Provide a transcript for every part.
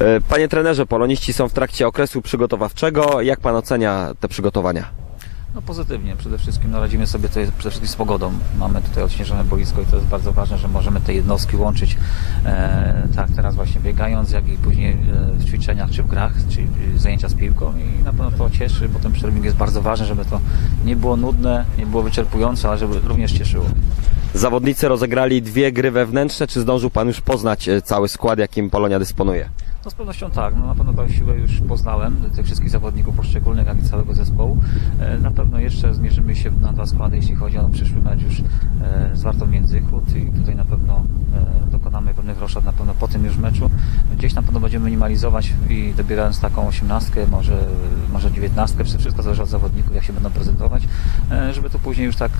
E, Panie trenerze, poloniści są w trakcie okresu przygotowawczego. Jak pan ocenia te przygotowania? No pozytywnie, przede wszystkim no, radzimy sobie tutaj przede wszystkim z pogodą. Mamy tutaj odśnieżone boisko i to jest bardzo ważne, że możemy te jednostki łączyć e, tak teraz właśnie biegając, jak i później e, w ćwiczeniach czy w grach, czy zajęcia z piłką i na pewno to cieszy, bo ten przerwnik jest bardzo ważny, żeby to nie było nudne, nie było wyczerpujące, ale żeby również cieszyło. Zawodnicy rozegrali dwie gry wewnętrzne. Czy zdążył pan już poznać e, cały skład, jakim Polonia dysponuje? No z pewnością tak, no na pewno tą siłę już poznałem, tych wszystkich zawodników poszczególnych, jak i całego zespołu. E, Na pewno jeszcze zmierzymy się na dwa składy, jeśli chodzi o przyszły mecz już e, z Wartą Międzychód i tutaj na pewno e, dokonamy pewnych roszad na pewno po tym już meczu. Gdzieś na pewno będziemy minimalizować i dobierając taką osiemnastkę, może, może dziewiętnastkę, wszystko zależy od zawodników, jak się będą prezentować, żeby tu później już tak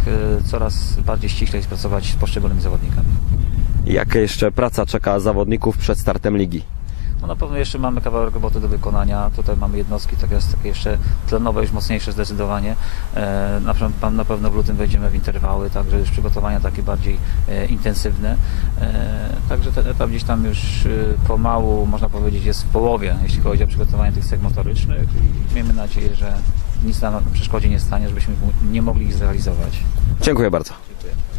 coraz bardziej ściślej pracować z poszczególnymi zawodnikami. Jak jeszcze praca czeka zawodników przed startem ligi? No na pewno jeszcze mamy kawałek roboty do wykonania. Tutaj mamy jednostki takie, takie jeszcze tlenowe, już mocniejsze zdecydowanie. E, na, pewno- na pewno w lutym wejdziemy w interwały, także już przygotowania takie bardziej e, intensywne. E, także ten etap gdzieś tam już pomału, można powiedzieć, jest w połowie, jeśli chodzi o przygotowanie tych cech motorycznych i miejmy nadzieję, że nic nam na przeszkodzie nie stanie, żebyśmy nie mogli ich zrealizować. Dziękuję bardzo. Dziękuję.